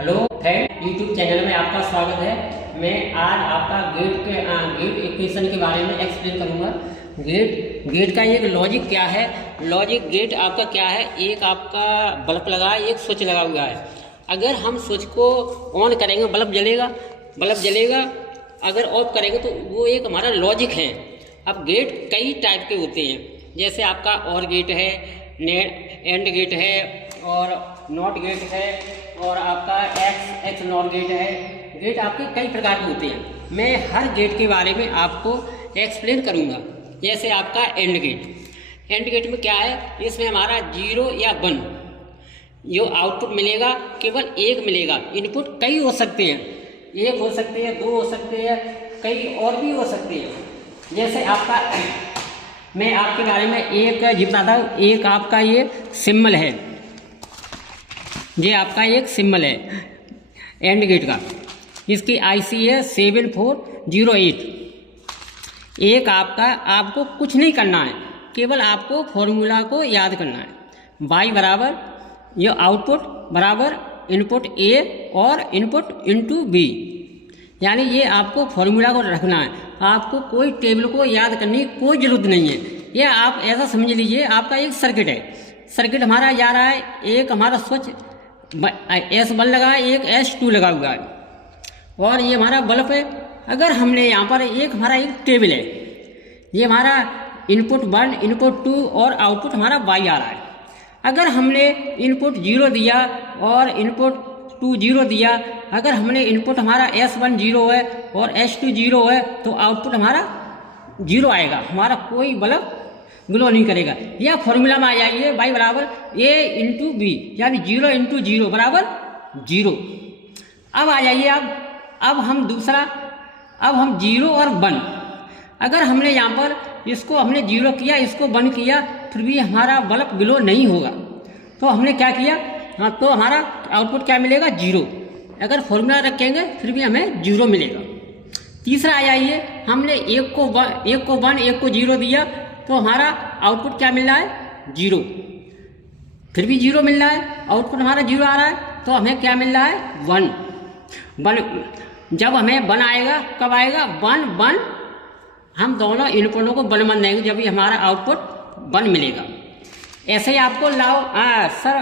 Hello friend, YouTube channel में आपका स्वागत है। मैं आज आपका गेट इक्वेशन के बारे में एक्सप्लेन करूंगा। गेट का एक लॉजिक क्या है। लॉजिक गेट आपका क्या है, एक आपका बल्ब लगा है, एक स्विच लगा हुआ है। अगर हम स्विच को ऑन करेंगे बल्ब जलेगा, अगर ऑफ करेंगे तो वो एक हमारा लॉजिक है। अब गेट कई टाइप के होते हैं, जैसे आपका और गेट है, एंड गेट है और नॉट गेट है और आपका एक्स नॉट गेट है। गेट आपके कई प्रकार के होते हैं। मैं हर गेट के बारे में आपको एक्सप्लेन करूंगा। जैसे आपका एंड गेट में क्या है, इसमें हमारा 0 या 1 जो आउटपुट मिलेगा केवल एक मिलेगा। इनपुट कई हो सकते हैं, 1 हो सकते हैं, 2 हो सकते हैं, कई और भी हो सकते हैं। जैसे आपका मैं आपके बारे में एक बताता हूँ। एक आपका ये सिंबल है, ये आपका एक सिंबल है एंड गेट का। इसकी IC है 7408। एक आपको कुछ नहीं करना है, केवल आपको फॉर्मूला को याद करना है। y बराबर ये आउटपुट बराबर इनपुट A और इनपुट इनटू B, यानी ये आपको फॉर्मूला को रखना है। आपको कोई टेबल को याद करने की कोई ज़रूरत नहीं है। ये आप ऐसा समझ लीजिए, आपका एक सर्किट है। सर्किट हमारा जा रहा है, एक हमारा स्विच S1 लगा है, एक S2 लगा हुआ है और ये हमारा बल्ब है। अगर हमने यहाँ पर हमारा एक टेबल है, ये हमारा इनपुट 1, इनपुट 2 और आउटपुट हमारा Y आ रहा है। अगर हमने इनपुट 0 दिया और इनपुट 2 0 दिया, अगर हमने इनपुट हमारा S1 0 है और S2 0 है तो आउटपुट हमारा 0 आएगा, हमारा कोई बल्ब ग्लो नहीं करेगा। या फॉर्मूला में आ जाइए, y बराबर A इंटू B, यानी 0 इंटू 0 बराबर 0। अब आ जाइए अब हम 0 और 1, अगर हमने यहाँ पर इसको हमने 0 किया, इसको 1 किया, फिर भी हमारा बल्ब ग्लो नहीं होगा। तो हमने क्या किया, हाँ, तो हमारा आउटपुट क्या मिलेगा, 0। अगर फॉर्मूला रखेंगे फिर भी हमें 0 मिलेगा। तीसरा आ जाइए, हमने एक को 1 एक को 0 दिया तो हमारा आउटपुट क्या मिल रहा है, 0। फिर भी 0 मिल रहा है, आउटपुट हमारा 0 आ रहा है, तो हमें क्या मिल रहा है, 1। जब हमें 1 आएगा, कब आएगा, 1 हम दोनों इनपुटों को 1 1 देंगे, जब भी हमारा आउटपुट 1 मिलेगा। ऐसे ही आपको सर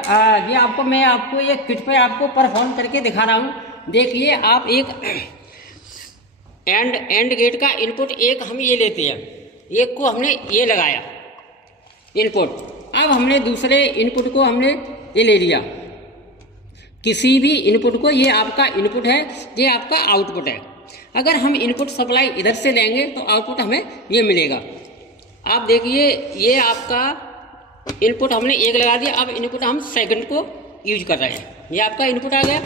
ये मैं आपको ये किट पे आपको परफॉर्म करके दिखा रहा हूँ। देखिए आप एक एंड गेट का इनपुट एक हम ये लेते हैं, एक को हमने ये लगाया इनपुट। अब हमने दूसरे इनपुट को हमने ये ले लिया, किसी भी इनपुट को, ये आपका इनपुट है, ये आपका आउटपुट है। अगर हम इनपुट सप्लाई इधर से लेंगे तो आउटपुट हमें ये मिलेगा। आप देखिए, ये आपका इनपुट हमने एक लगा दिया, अब इनपुट हम सेकंड को यूज कर रहे हैं। ये आपका इनपुट आ गया।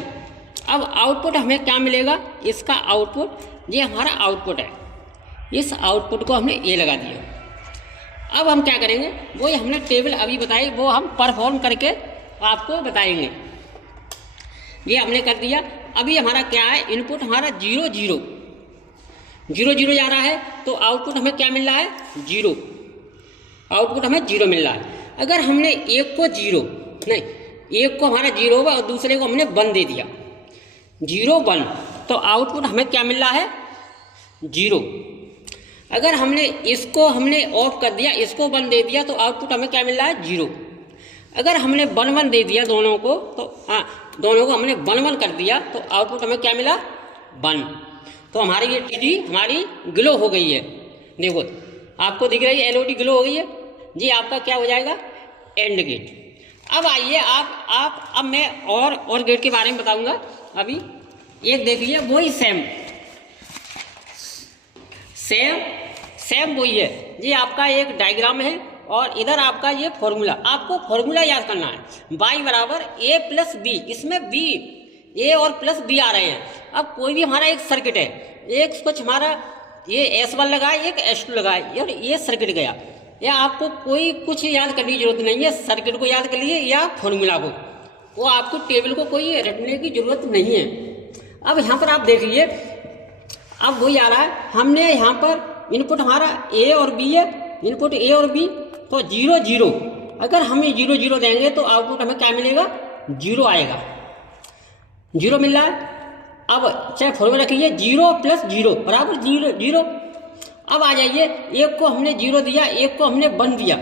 अब आउटपुट हमें क्या मिलेगा, इसका आउटपुट, ये हमारा आउटपुट है, इस आउटपुट को हमने ये लगा दिया। अब हम क्या करेंगे, वो हमने टेबल अभी बताई, वो हम परफॉर्म करके आपको बताएंगे। ये हमने कर दिया। अभी हमारा क्या है, इनपुट हमारा 0 0 0 0 जा रहा है, तो आउटपुट हमें क्या मिल रहा है, 0। आउटपुट हमें 0 मिल रहा है। अगर हमने एक को 0 नहीं, एक को हमारा 0 होगा और दूसरे को हमने 1 दे दिया, 0 1, तो आउटपुट हमें क्या मिल रहा है, 0। अगर हमने इसको हमने ऑफ कर दिया, इसको 1 दे दिया, तो आउटपुट हमें क्या मिल रहा है, 0। अगर हमने 1 1 दे दिया दोनों को, तो दोनों को हमने 1 1 कर दिया, तो आउटपुट हमें क्या मिला, 1। तो हमारी ये टीडी हमारी ग्लो हो गई है। देखो आपको दिख रही है, LED ग्लो हो गई है जी। आपका क्या हो जाएगा, एंड गेट। अब आइए अब मैं और गेट के बारे में बताऊंगा। अभी एक देखिए, वही सेम वही है। ये आपका एक डायग्राम है और इधर आपका ये फॉर्मूला, आपको फॉर्मूला याद करना है। y बराबर A प्लस B, इसमें A और प्लस B आ रहे हैं। अब कोई भी हमारा एक सर्किट है, एक स्विच हमारा ये S1 लगा है, एक S2 लगा है, और ये सर्किट गया। या आपको कोई कुछ याद करने की जरूरत नहीं है, सर्किट को याद कर लीजिए या फॉर्मूला को, वो आपको टेबल को कोई रटने की जरूरत नहीं है। अब यहाँ पर आप देख लीजिए, अब वही आ रहा है। हमने यहाँ पर इनपुट हमारा A और B है, इनपुट A और B, तो 0 0। अगर हम 0 0 देंगे तो आउटपुट हमें क्या मिलेगा, 0 आएगा। जीरो मिल रहा है। अब चाहे फॉर्मूला रखिए 0 + 0 बराबर 0 0। अब आ जाइए, एक को हमने 0 दिया, एक को हमने 1 दिया,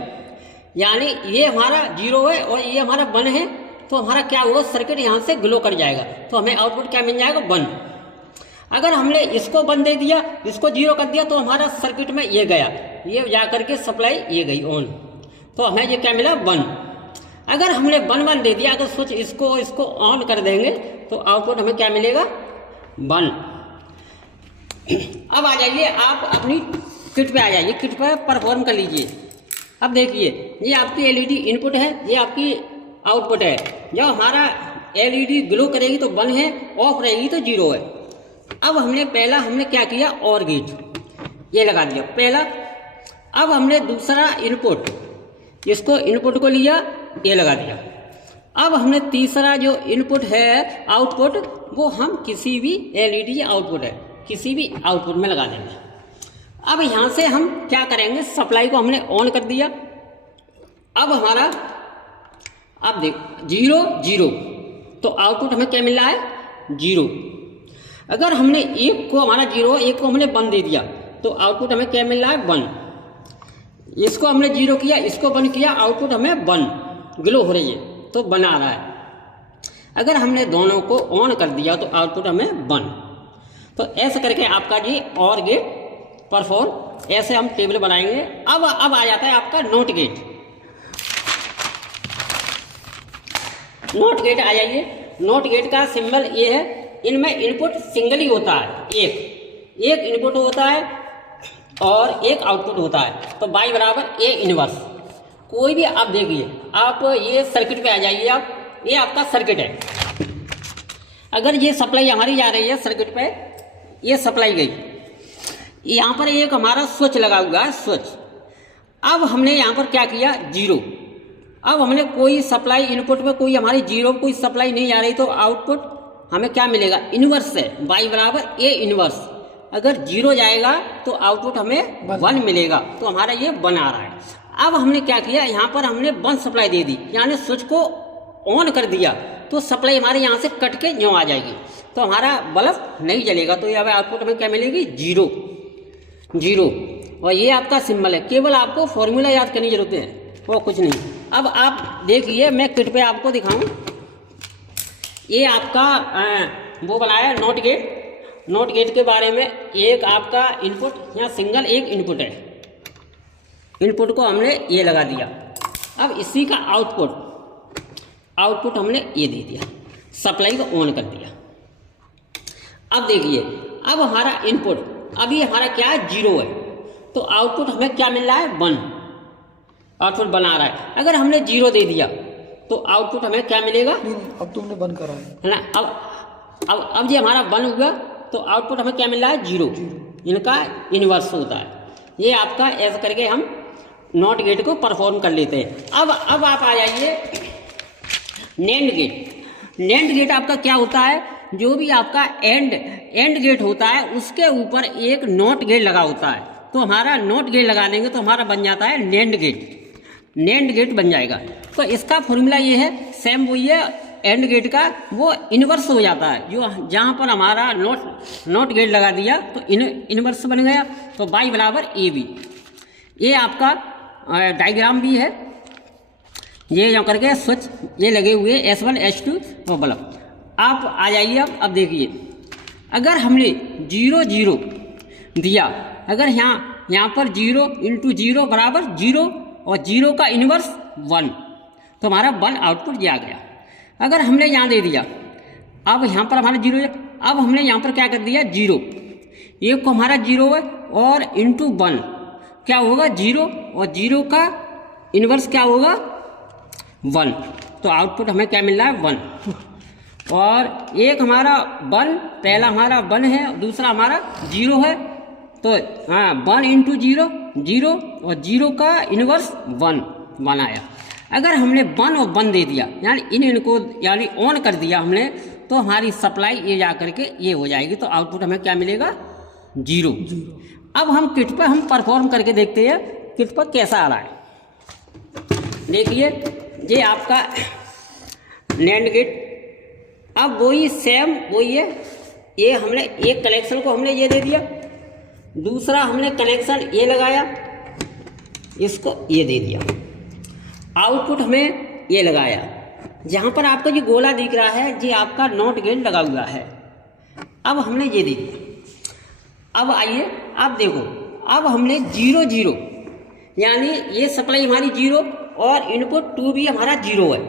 यानी ये हमारा 0 है और ये हमारा 1 है, तो हमारा क्या होगा, सर्किट यहाँ से ग्लो कर जाएगा, तो हमें आउटपुट क्या मिल जाएगा, 1। अगर हमने इसको 1 दे दिया, इसको 0 कर दिया, तो हमारा सर्किट में ये गया, ये जा करके सप्लाई ये गई ऑन, तो हमें ये क्या मिला, 1। अगर हमने 1 1 दे दिया, अगर स्विच इसको ऑन कर देंगे तो आउटपुट हमें क्या मिलेगा, 1। अब आ जाइए आप अपनी किट पे आ जाइए, किट पे परफॉर्म कर लीजिए। अब देखिए, ये आपकी एलईडी इनपुट है, ये आपकी आउटपुट है। जब हमारा एलईडी ग्लो करेगी तो 1 है, ऑफ रहेगी तो 0 है। अब हमने क्या किया, और गेट ये लगा दिया पहला। अब हमने दूसरा इनपुट, इसको इनपुट को लिया, ये लगा दिया। अब हमने तीसरा जो इनपुट है आउटपुट, वो हम किसी भी एलईडी आउटपुट है, किसी भी आउटपुट में लगा देंगे। अब यहाँ से हम क्या करेंगे, सप्लाई को हमने ऑन कर दिया। अब हमारा, अब देख 0 0, तो आउटपुट हमें क्या मिल रहा है, 0। अगर हमने एक को, हमारा 0, एक को हमने 1 दे दिया, तो आउटपुट हमें क्या मिल रहा है, 1। इसको हमने 0 किया, इसको 1 किया, आउटपुट हमें 1 ग्लो हो रही है, तो 1 आ रहा है। अगर हमने दोनों को ऑन कर दिया तो आउटपुट हमें 1। तो ऐसे करके आपका ये और गेट परफॉर्म, ऐसे हम टेबल बनाएंगे। अब आ जाता है आपका नोट गेट। नोट गेट आ जाइए। नोट गेट का सिंबल ये है, इनमें इनपुट सिंगल ही होता है, एक इनपुट होता है और एक आउटपुट होता है, तो Y बराबर A इनवर्स। कोई भी आप देखिए, आप ये सर्किट पे आ जाइए, आप ये आपका सर्किट है। अगर ये सप्लाई हमारी जा रही है सर्किट पे, ये सप्लाई गई, यहाँ पर एक हमारा स्विच लगा हुआ है, स्विच। अब हमने यहाँ पर क्या किया, 0। अब हमने कोई सप्लाई इनपुट में कोई हमारी 0 कोई सप्लाई नहीं आ रही, तो आउटपुट हमें क्या मिलेगा, इनवर्स है, Y बराबर A इनवर्स। अगर 0 जाएगा तो आउटपुट हमें 1 मिलेगा, तो हमारा ये 1 आ रहा है। अब हमने क्या किया, यहाँ पर हमने 1 सप्लाई दे दी, यानी स्विच को ऑन कर दिया, तो सप्लाई हमारे यहाँ से कट के यूँ आ जाएगी, तो हमारा बल्ब नहीं जलेगा, तो यहाँ आउटपुट हमें क्या मिलेगी, 0 0। और ये आपका सिंबल है, केवल आपको फॉर्मूला याद करने की जरूरत है, वो कुछ नहीं। अब आप देखिए, मैं किट पे आपको दिखाऊं, ये आपका वो बनाया नोट गेट। नोट गेट के बारे में, एक आपका इनपुट, यहाँ सिंगल एक इनपुट है, इनपुट को हमने ये लगा दिया। अब इसी का आउटपुट हमने ये दे दिया, सप्लाई को ऑन कर दिया। अब देखिए, अब हमारा इनपुट अभी हमारा क्या है, 0 है, तो आउटपुट हमें क्या मिल रहा है, 1। आउटपुट बना रहा है। अगर हमने 0 दे दिया तो आउटपुट हमें क्या मिलेगा, अब तुमने बंद करा है ना। अब ये हमारा 1 हुआ, तो आउटपुट हमें क्या मिल रहा है, 0। इनका इन्वर्स होता है। ये आपका ऐसा करके हम नॉट गेट को परफॉर्म कर लेते हैं। अब आप आ जाइए नैंड गेट। नैंड गेट आपका क्या होता है, जो भी आपका एंड गेट होता है, उसके ऊपर एक नॉट गेट लगा होता है, तो हमारा नॉट गेट लगा देंगे तो हमारा बन जाता है नैंड गेट। नैंड गेट बन जाएगा। तो इसका फॉर्मूला ये है, सेम वही है एंड गेट का, वो इन्वर्स हो जाता है। जो जहाँ पर हमारा नॉट गेट लगा दिया तो इन्वर्स बन गया, तो Y बराबर AB। ये आपका डायग्राम भी है, ये यहाँ करके स्विच ये लगे हुए S1 S2 वो बल्ब। आप आ जाइए, अब देखिए, अगर हमने 0 0 दिया, अगर यहाँ पर 0 × 0 बराबर 0 और 0 का इन्वर्स 1, तो हमारा 1 आउटपुट ये आ गया। अगर हमने यहाँ दे दिया, अब यहाँ पर हमारा 0 है, अब हमने यहाँ पर क्या कर दिया, 0, एक को हमारा 0 है और इंटू 1 क्या होगा, 0 और 0 का इन्वर्स क्या होगा, 1, तो आउटपुट हमें क्या मिल रहा है, 1। और एक हमारा 1, पहला हमारा 1 है, दूसरा हमारा 0 है, तो हाँ 1 × 0 0 और 0 का इन्वर्स 1 आया। अगर हमने 1 और 1 दे दिया, यानी इनको यानी ऑन कर दिया हमने, तो हमारी सप्लाई ये जा करके ये हो जाएगी, तो आउटपुट हमें क्या मिलेगा, 0। अब हम किट पर हम परफॉर्म करके देखते हैं किट पर कैसा आ रहा है। देखिए, ये आपका नैंड गेट अब वही सेम वही है, ये हमने एक कनेक्शन को हमने ये दे दिया, दूसरा हमने कनेक्शन ये लगाया, इसको ये दे दिया, आउटपुट हमें ये लगाया। जहाँ पर आपका जो गोला दिख रहा है ये आपका नॉट गेट लगा हुआ है। अब हमने ये दे दिया। अब आइए आप देखो, अब हमने 0 0 यानी ये सप्लाई हमारी 0 और इनपुट 2 भी हमारा 0 है,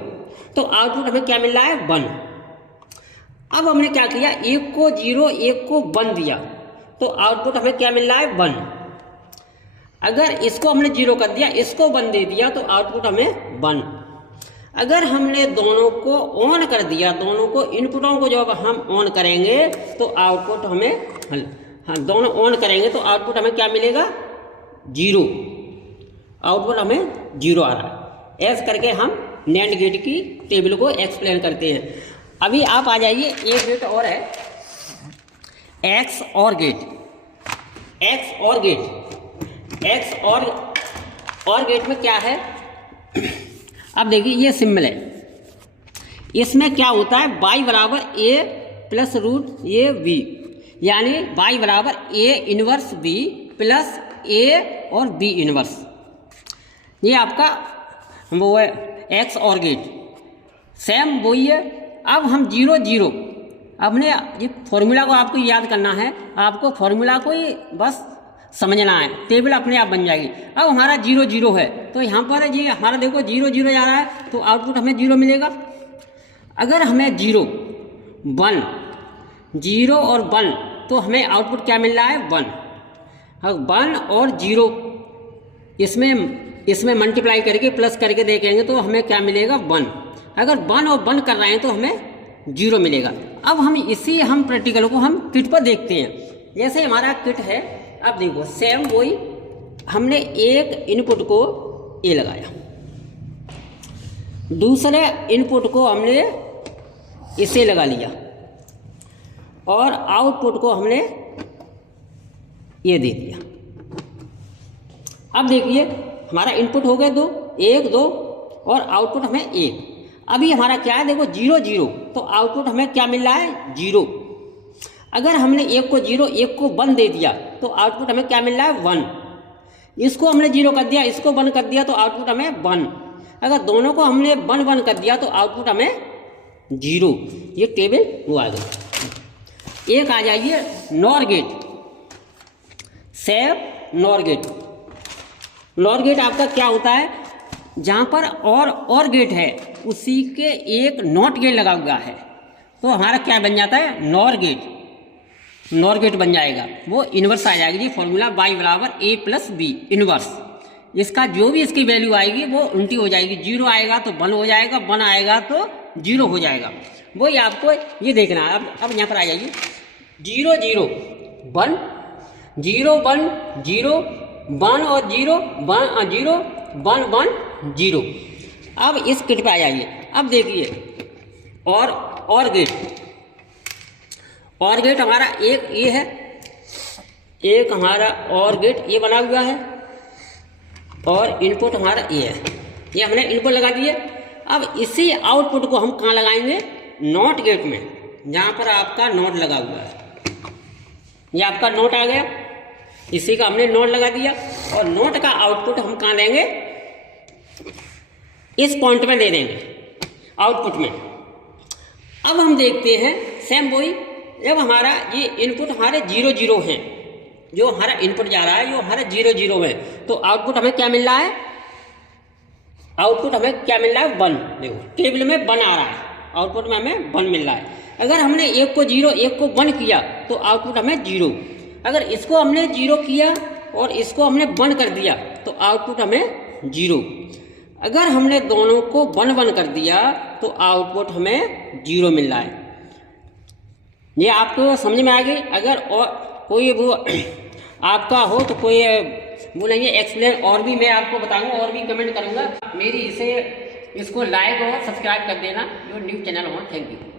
तो आउटपुट हमें क्या मिल रहा है 1। अब हमने क्या किया, एक को 0 एक को 1 दिया, तो आउटपुट हमें क्या मिल रहा है 1। अगर इसको हमने 0 कर दिया, इसको 1 दे दिया, तो आउटपुट हमें 1। अगर हमने दोनों को ऑन कर दिया, दोनों को इनपुटों को जब हम ऑन करेंगे तो आउटपुट हमें दोनों ऑन करेंगे तो आउटपुट हमें क्या मिलेगा 0। आउटपुट हमें 0 आ रहा है। ऐसे करके हम NAND गेट की टेबल को एक्सप्लेन करते हैं। अभी आप आ जाइए, एक गेट और है XOR gate. XOR gate, XOR gate में क्या है, अब देखिए ये सिंबल है, इसमें क्या होता है y बराबर a plus root A B, यानी y बराबर a inverse b plus a और b इनवर्स। ये आपका वो है XOR गेट। सेम वही है। अब हम 0 0 अपने ये फॉर्मूला को आपको याद करना है, आपको फॉर्मूला को ही बस समझना है, टेबल अपने आप बन जाएगी। अब हमारा 0 0 है, तो यहाँ पर ये हमारा देखो 0 0 जा रहा है, तो आउटपुट हमें 0 मिलेगा। अगर हमें 0 1 0 और 1, तो हमें आउटपुट क्या मिल रहा है 1। अब 1 और 0 इसमें मल्टीप्लाई करके प्लस करके देखेंगे तो हमें क्या मिलेगा 1। अगर 1 और 1 कर रहे हैं तो हमें 0 मिलेगा। अब हम प्रैक्टिकल को हम किट पर देखते हैं। जैसे हमारा किट है, अब देखो सेम वही, हमने एक इनपुट को ए लगाया, दूसरे इनपुट को हमने इसे लगा लिया और आउटपुट को हमने ये दे दिया। अब देखिए हमारा इनपुट हो गए 2 1 2 और आउटपुट हमें 1। अभी हमारा क्या है, देखो 0 0, तो आउटपुट हमें क्या मिल रहा है 0। अगर हमने एक को 0 एक को 1 दे दिया, तो आउटपुट हमें क्या मिल रहा है 1। इसको हमने 0 कर दिया, इसको 1 कर दिया, तो आउटपुट हमें 1। अगर दोनों को हमने 1 1 कर दिया, तो आउटपुट हमें 0। ये टेबल वो आ गई। एक आ जाइए nor gate. Same nor gate. Nor gate आपका क्या होता है, जहाँ पर और गेट है उसी के एक नॉट गेट लगा हुआ है, तो हमारा क्या बन जाता है नॉर गेट। नॉर गेट बन जाएगा, वो इन्वर्स आ जाएगी। फॉर्मूला y बराबर a प्लस बी इन्वर्स। इसका जो भी इसकी वैल्यू आएगी वो उल्टी हो जाएगी। 0 आएगा तो 1 हो जाएगा, 1 आएगा तो 0 हो जाएगा। वही आपको ये देखना है। अब यहाँ पर आ जाइए 0 0 1 0 1 0 1 और 0 1 0 1 1 0। अब इस किट पे आ जाइए। अब देखिए और गेट। और गेट हमारा एक ये है, एक हमारा और गेट ये बना हुआ है और इनपुट हमारा ये है। ये हमने इनपुट लगा दिए। अब इसी आउटपुट को हम कहाँ लगाएंगे, नॉट गेट में, जहाँ पर आपका नोट लगा हुआ है। ये आपका नोट आ गया, इसी का हमने नोट लगा दिया और नोट का आउटपुट हम कहाँ देंगे, इस पॉइंट में दे देंगे आउटपुट में। अब हम देखते हैं सेम वही, जब हमारा ये इनपुट हमारे 0 0 हैं, जो हमारा इनपुट जा रहा है जो हमारे 0 0 है, तो आउटपुट हमें क्या मिल रहा है, आउटपुट हमें क्या मिल रहा है 1। देखो टेबल में 1 आ रहा है, आउटपुट में हमें 1 मिल रहा है। अगर हमने एक को 0 एक को 1 किया तो आउटपुट हमें 0। अगर इसको हमने 0 किया और इसको हमने 1 कर दिया तो आउटपुट हमें 0। अगर हमने दोनों को 1 1 कर दिया तो आउटपुट हमें 0 मिल रहा है। ये आपको समझ में आ गई। अगर और कोई वो आपका हो तो कोई बोलेंगे एक्सप्लेन और भी मैं आपको बताऊंगा और भी कमेंट करूंगा। मेरी इसको लाइक और सब्सक्राइब कर देना, जो न्यू चैनल हो। Thank you.